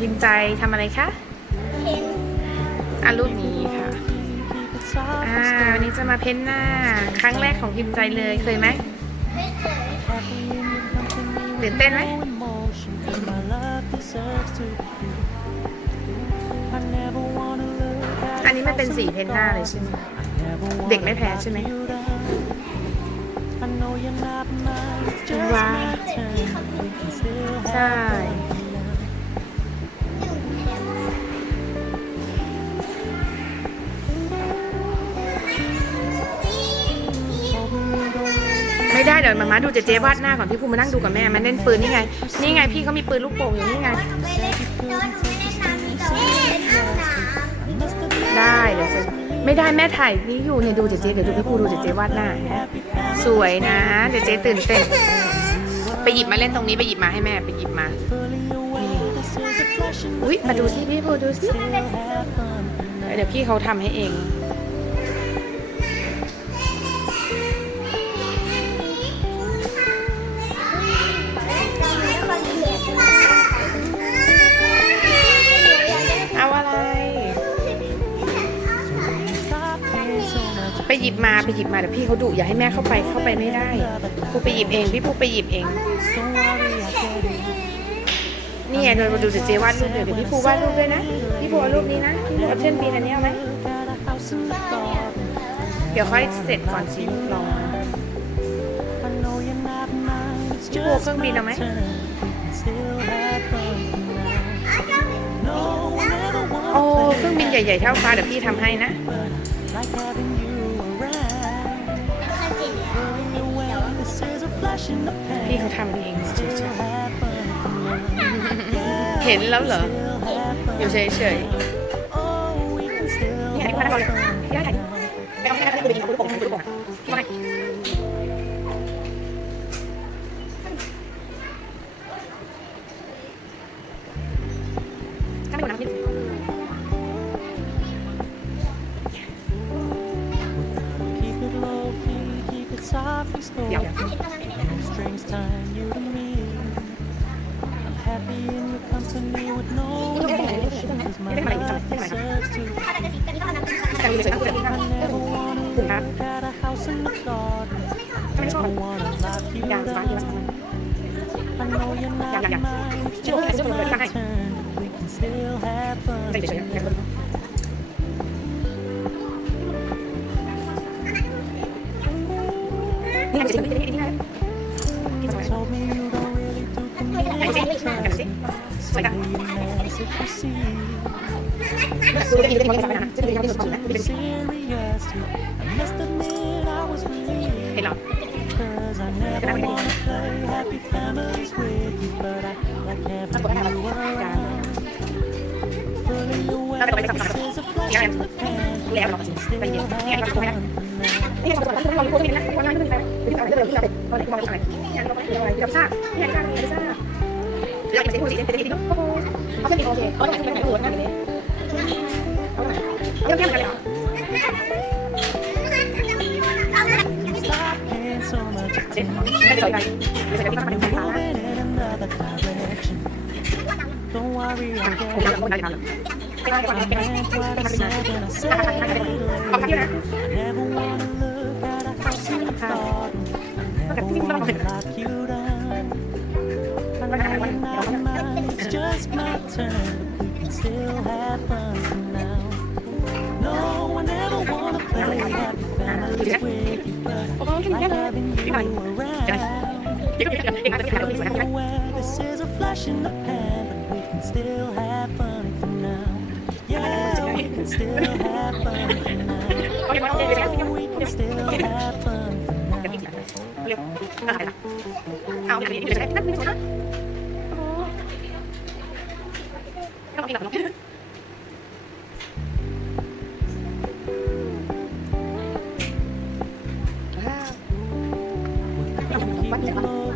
พิมพ์ใจทำอะไรคะเห็นอะรูปนี้ค่ะอ่าวันนี้จะมาเพ้นหน้า ครั้งแรกของพิมพ์ใจเลยเคยไหมไม่เคยตื่นเต้นไหมอันนี้มันเป็นสีเพ้นหน้าเลยใช่ไหมเด็กไม่แพ้ใช่ไหมว้าวใช่ ไม่ได้เดี๋ยวมามาดูเจเจวาดหน้าก่อนพี่ภูมิมานั่งดูกับแม่มันเล่นปืนนี่ไง นี่ไงพี่เขามีปืนลูกโป่งอยู่นี่ไงนูไม่เล่นแต่ว่าหนูไม่เล่นน้ำแต่ว่าเล่นอาบน้ำได้เดี๋ยวเซ็นไม่ได้แม่ถ่ายนี่อยู่เนี่ยดูเจเจเดี๋ยวดูพี่ภูดูเจเจวาดหน้านะสวยนะเจเจตื่นเต้น ไปหยิบมาเล่นตรงนี้ไปหยิบมาให้แม่ไปหยิบมาอุ้ยมาดูสิพี่ภูดูสิเดี๋ยวพี่เขาทำให้เอง บมาไปหยิบมาเดี๋ยวพี่เขาดุอย่าให้แม่เข้าไปเข้าไปไม่ได้ภูไปหยิบเองพี่ภูไปหยิบเองนี่ไงเดี๋ยวมาดูเดี๋ยวาดรูปเดี๋ยวดูพี่ภูวาดรูปด้วยนะพี่ภูเอารูปนี้นะพี่ภูเอาเช่นปีนอันนี้เอาไหมเดี๋ยวค่อยเสร็จก่อนสิลองพี่ภูเอาเครื่องบินเอาไหมโอ้เครื่องบินใหญ่ๆเท่าฟ้าเดี๋ยวพี่ทำให้นะ พี่เขาทำเองเฉยๆเห็นแล้วเหรอ อยู่เฉยๆนี่ไงพี่มาแล้วเลยพี่ได้ถ่ายไปเอาให้ได้ไปยิงเอาปืนโป่งปืนโป่งพี่มาถ้า garden. ถ้าไม่ชอบ I wanna lock you อย่างสบายดี down. แล้ว I know you're not Dạ, dạ, dạ. mine. It's Chứ không phải just giúp mình được my cái này. turn. We can still have fun. ใจเฉยๆ Ini lagi masih kursi jadi itu kok aku di kursi orang yang bermain buat nanti orang yang bermain Don't worry, I get what I said when I said I never wanna look at a house you thought I never wanna like you it's just my turn. But we can still have fun for now. No, I never wanna play happy families with you, but I like having you around. เด็กก็เป็นเด็กอาจจะเป็นแบบนี้ Fully นะ aware this is a flash in the pan, but we can still have fun for now. Yeah, we can still have fun for now. โอเคไหมโอเคเลย Oh, we can still have fun for เดี๋ยว now. พี่เร็วอะไรล่ะเอาอย่างนี้เดี๋ยวจะได้นั่นนี่สุดนะ ต้องมีแบบนี้ Keep it low,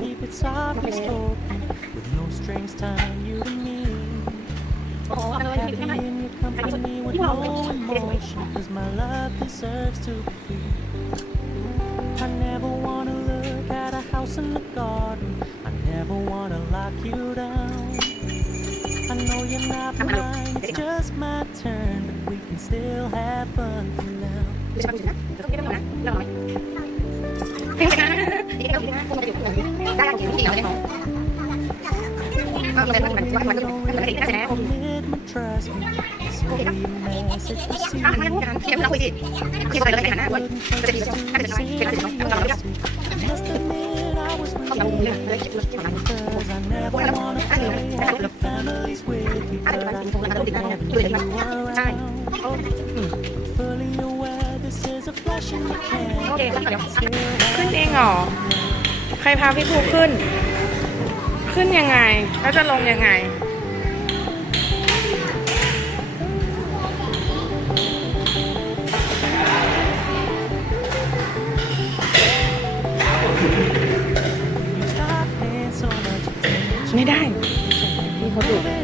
keep it soft and spoken, with no strings tying you to me. โอ้โหเอาเลย Happy ไม่ไม่ in your company with no emotion, cause my love deserves to be free. I never wanna look at a house in the garden. I never wanna lock you down. Million miles blind, it's just my turn, but we can still have fun for now. Just a minute, I was with you because I never wanna play ขึ้นเองเหรอ ใครพาพี่ภูขึ้น ขึ้นยังไง แล้วจะลงยังไงไม่ได้พี่เขาดุ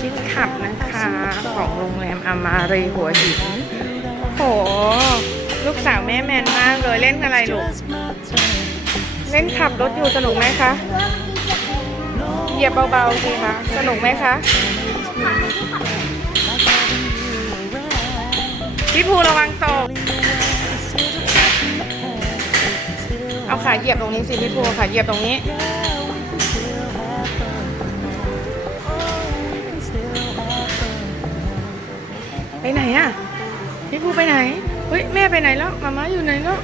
คิดขับนะคะของโรงแรมอามารีหัวหินโห ลูกสาวแม่แมนมากเลยเล่นอะไรลูก เล่นขับรถอยู่สนุกไหมคะเหยียบเบาๆสิคะสนุกไหมคะพี่ภูระวังตกเอาขาเหยียบตรงนี้สิพี่ภูขาเหยียบตรงนี้ อะพี่ภูไปไหนเฮ้ยแม่ไปไหนแล้วมาม่าอยู่ไหนแล้ว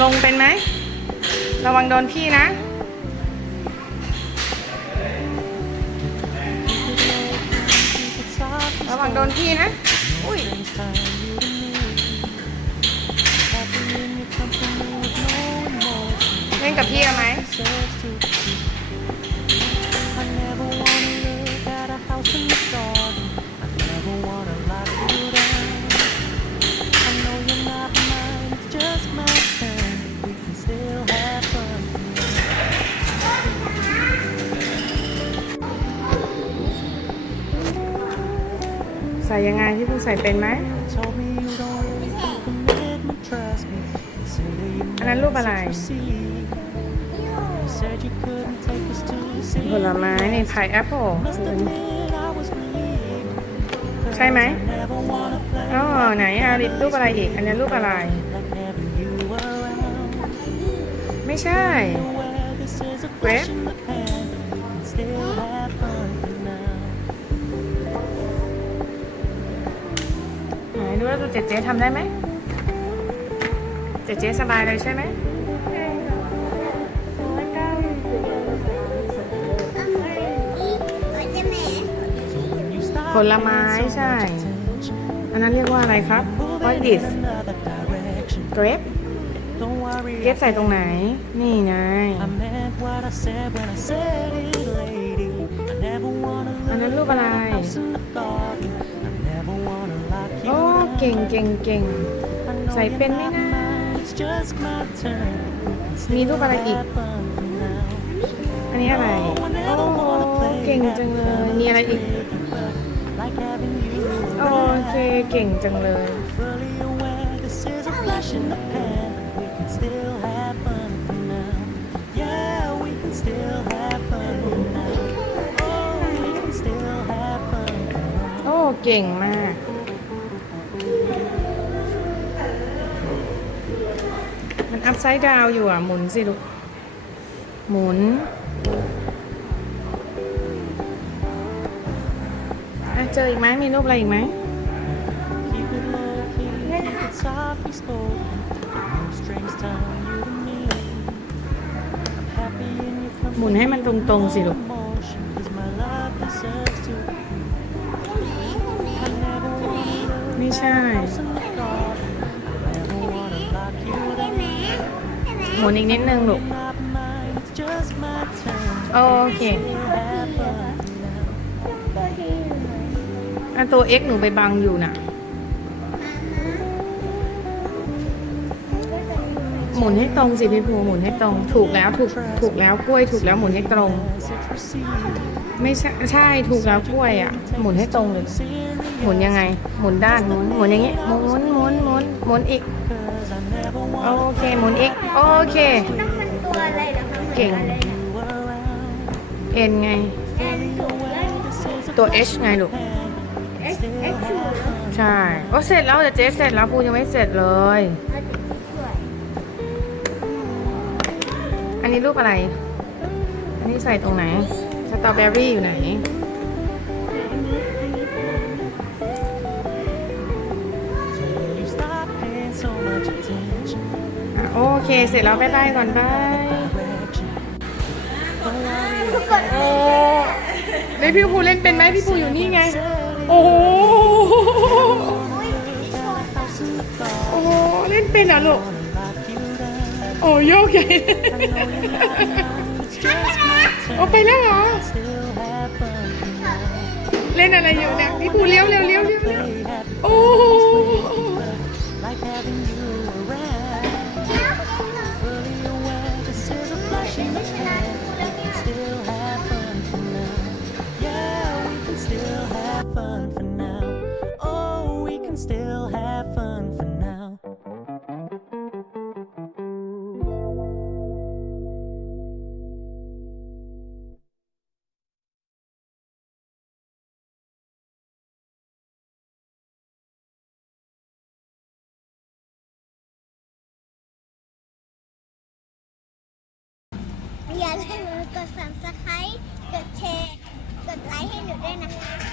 ลงเป็นไหมระวังโดนพี่นะระวังโดนพี่นะ อุ้ยเล่นกับพี่ไหม ใส่ยังไงที่คุณใส่เป็นไหม อันนั้นรูปอะไร ผลไม้นี่พายแอปเปิล ใช่ไหมอ๋อไหนอาริบรูปอะไรอีก อันนี้รูปอะไร ไม่ใช่เว็บไหนดูว่าดูเจ๊เจ๊ทำได้ไหมเจ๊เจ๊สบายเลยใช่ไหม ผลไม้ใช่ อันนั้นเรียกว่าอะไรครับ What is เกรปเกรปใส่ตรงไหน นี่ไง อันนั้นรูปอะไร โอ้ เก่งเก่งเก่ง ใส่เป็นไหมนะ มีรูปอะไรอีก อันนี้อะไร โอ้ เก่งจังเลย มีอะไรอีก โอเคเก่งจังเลย โอ้เก่งมาก มันอัพไซด์ดาวอยู่อะ หมุนสิลูก หมุน เจออีกไหมมีรูปอะไรอีกไหมหมุนให้มันตรงๆสิลูกไม่ใช่ หมุนอีกนิดนึงลูก โอเค อันตัว X หนูไปบังอยู่น่ะ Told หมุนให้ตรงสิพี่ภูหมุนให้ตรง ถูกแล้วถูกถูกแล้วกล้วย ถูกแล้วหมุนให้ตรง ไม่ใช่ใช่ถูกแล้วกล้วยอะ หมุนให้ตรงเลยหมุนยังไง หมุนด้านหมุนหมุนอย่างงี้หมุนหมุนหมุนหมุนอีกโอเคหมุนอีกโอเคต้องมันตัวอะไรนะคะเก่งเอ็นไงแอนถูกแล้วตัว H ไงลูก เอ็กเอ็กถูกแล้วใช่โอ้เสร็จแล้วเดี๋ยวเจ๊เสร็จแล้วภูยังไม่เสร็จเลย อันนี้รูปอะไร อันนี้ใส่ตรงไหน สตรอเบอรี่อยู่ไหน โอเค เสร็จแล้วบ๊ายบายก่อนบายทุกคนโอ้ได้พี่ภูเล่นเป็นไหมพี่ภูอยู่นี่ไง โอ้โหโอ้โหเล่นเป็นเหรอลูก โอ้โยกใหญ่โอ้ไปแล้วเหรอ เล่นอะไรอยู่เนี่ยพี่ปูเลี้ยวเร็วเลี้ยวเลี้ยวเลี้ยวโอ้ อย่าลืมกด subscribe กดแชร์ กดไลค์ให้หนูด้วยนะคะ